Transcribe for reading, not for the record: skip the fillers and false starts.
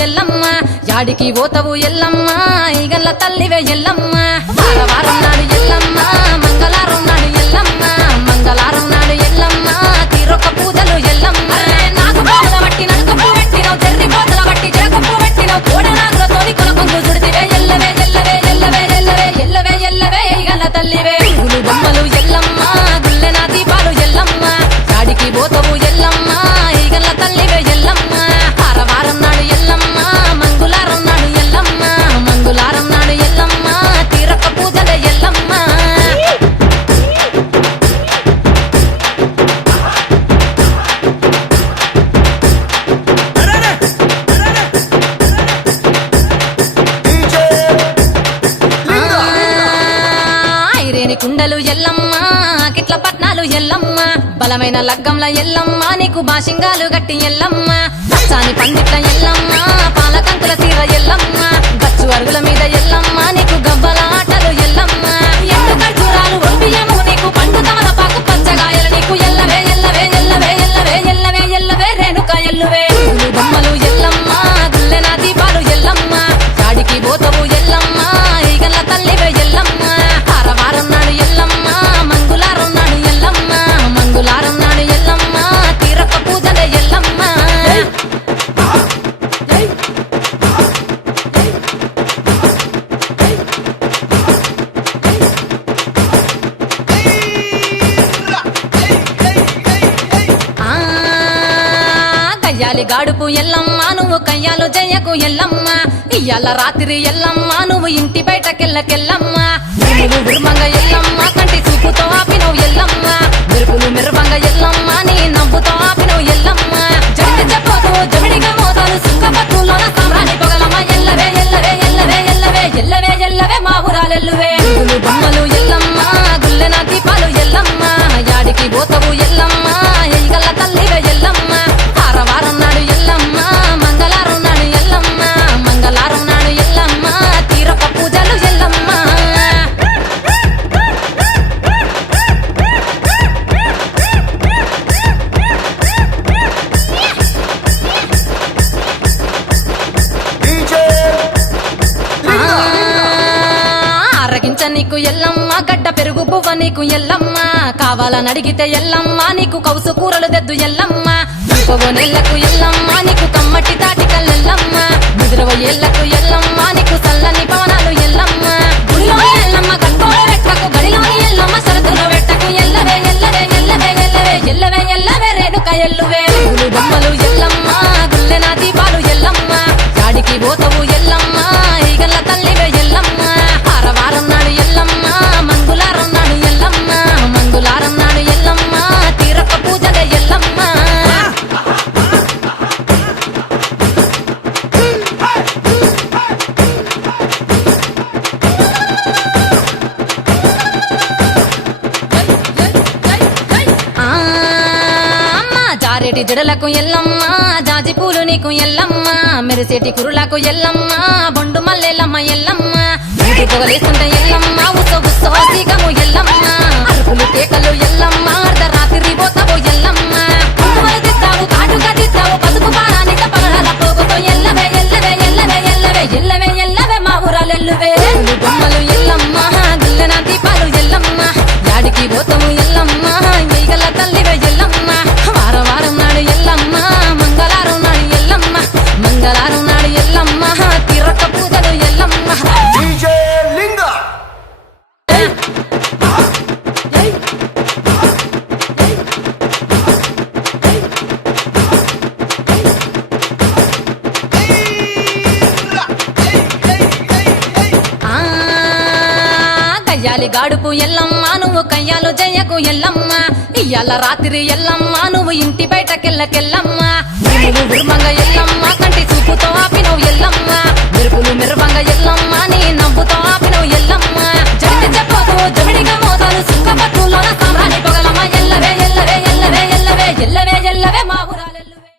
ఎల్లమ్మ యాడికి పోతవు ఎల్లమ్మ ఈగల్ల తల్లివే ఎల్లమ్మ వారం నాడు ఎల్లమ్మ మంగళవారం నాడు ఎల్లమ్మ మంగళవారం నాడు ఎల్లమ్మ తీరొక్క పూజలు ఎల్లమ్మ నాకు పూల బట్టి నడకప్పు పెట్టినవు చెర్రి పోతల బట్టి జరకప్పు పెట్టినవు కోడ నాగులతోని కొలకొంగు చుడితివే ఎల్లవే ఎల్లవే ఎల్లవే ఎల్లవే ఎల్లవే ఎల్లవే ఈగల్ల తల్లివే పూలు బొమ్మలు ఎల్లమ్మ గుల్లెన దీపాలు ఎల్లమ్మ యాడికి పోతవు ఎల్లమ్మ ఈగల్ల తల్లివే ఎల్లమ్మ వారం నాడు ఎల్లమ్మ మంగళవారం నాడు ఎల్లమ్మ మంగళవారం నాడు ఎల్లమ్మ తీరొక్క పూజలే ఎల్లమ్మ ఐరేని కుండలు ఎల్లమ్మ కిట్ల పట్నాలు ఎల్లమ్మ బలమైన లగ్గంల ఎల్లమ్మ నీకు బాషింగాలు గట్టి ఎల్లమ్మ పచ్చాని పందిట్ల ఎల్లమ్మ పాలకంకుల తీర ఎల్లమ్మ గచ్చు అరుగుల మీద ఎల్లమ్మ నీకు గవ్వల ఆటలు ఎల్లమ్మ ఎండు ఖర్జూరాలు ఒడియము నీకు పండు తమలపాకు పచ్చగాయలు నీకు ఎల్లవే ఎల్లవే ఎల్లవే ఎల్లవే ఎల్లవే ఎల్లవే రేణుక ఎల్లువే పూలు బొమ్మలు ఎల్లమ్మ గుల్లెన దీపాలు ఎల్లమ్మ చాడికి పోతవు ఎల్లమ్మ ఈగల్ల తల్లివే ఎల్లమ్మ వారం నాడు ఎల్లమ్మ మంగళవారం నాడు ఎల్లమ్మ మంగళవారం నాడు ఎల్లమ్మ తీరొక్క పూజలే ఎల్లమ్మ కయ్యాలి గాడుపు ఎల్లమ్మ నువ్వు కయ్యాలు జయకు ఎల్లమ్మ ఇయ్యాల రాత్రి ఎల్లమ్మ నువ్వు ఇంటి బయటకెళ్ళకెల్లమ్మ నువ్వు విర్మంగ ఎల్లమ్మ కంటి చూపుతో ఆపినవు ఎల్లమ్మ మెరుపులు మెరువంగ ఎల్లమ్మ నీ నవ్వుతో ఆపినవు ఎల్లమ్మ జడికి చెప్పదు జమిడిగా మోతాలు సుఖపత్రులోన సామ్రాణి పొగలమ్మ ఎల్లవే ఎల్లవే ఎల్లవే ఎల్లవే ఎల్లవే ఎల్లవే మా ఊరాలెల్లువే పూలు బొమ్మలు ఎల్లమ్మ గుల్లెన దీపాలు ఎల్లమ్మ యాడికి పోతవు ఎల్లమ్మ ఈగల్ల తల్లివే ఎల్లమ్మ వారం నాడు ఎల్లమ్మ మంగళవారం నాడు ఎల్లమ్మ మంగళవారం నాడు ఎల్లమ్మ తీరొక్క పూజలు ఎల్లమ్మ అరగించ నీకు ఎల్లమ్మ గడ్డ పెరుగు పువ్వ నీకు ఎల్లమ్మ కావాలని అడిగితే ఎల్లమ్మ నీకు కౌసు కూరలు దెద్దు ఎల్లమ్మ నెల్లకు ఎల్లమ్మ నీకు కమ్మటి తాటికల్లెల్లమ్మ ముదిరవ ఏళ్లకు ఎల్లమ్మ నీకు చల్లని పవనాలు ఎల్లమ్మ గుడిలోని ఎల్లమ్మ గంగోలు వెట్టకు గడిలోని ఎల్లమ్మ సరదులో వెట్టకు ఎల్లవే ఎల్లవే ఎల్లవే ఎల్లవే ఎల్లవే ఎల్లవే రేణుక ఎల్లువే పూలు బొమ్మలు ఎల్లమ్మ గుల్లెన దీపాలు ఎల్లమ్మ చాడికి పోతవు ఎల్లమ్మ ఈగల్ల తల్లివే ఎల్లమ్మ వారం నాడు ఎల్లమ్మ మంగళవారం నాడు ఎల్లమ్మ మంగళవారం నాడు ఎల్లమ్మ తీరొక్క పూజలే ఎల్లమ్మ జారేటి జడలకు ఎల్లమ్మ జాజి పూలు నీకు ఎల్లమ్మ మెరిసేటి కురులకు ఎల్లమ్మ బొండు మల్లెల్లమ్మ ఎల్లమ్మ ఇంటి పొగలేస్తుంటే ఎల్లమ్మ ఉత్సవ ఉత్సవాసికము ఎల్లమ్మ అరుపులు కేకలు ఎల్లమ్మ అర్ధరాత్రి పోతావు ఎల్లమ్మ కుంకుమలు తిస్తావు కాటుగా తిస్తావు పసుపు పారానిక పగడాల పోగుతో ఎల్లవే ఎల్లవే ఎల్లవే ఎల్లవే ఎల్లవే ఎల్లవే మా ఊరాలెల్లువే బొమ్మలు ఎల్లమ్మ గుల్లెన దీపాలు ఎల్లమ్మ యాడికి పోతావు ఎల్లమ్మ ఈగల తల్లివే ఎల్లమ్మ వారం నాడు ఎల్లమ్మ మంగళవారం నాడు ఎల్లమ్మ మంగళవారం నాడు ఎల్లమ్మ తీరొక్క పూజలు ఎల్లమ్మ కయ్యాలి గాడుపు ఎల్లమ్మ నువ్వు కయ్యాలు జయకు ఎల్లమ్మ ఇయ్యాల రాత్రి ఎల్లమ్మ నువ్వు ఇంటి బయటకెళ్ళకెల్లమ్మ నువ్వు విర్మంగ ఎల్లమ్మ కంటి చూపుతో ఆపినవు ఎల్లమ్మ మెరుపులు మెరువంగ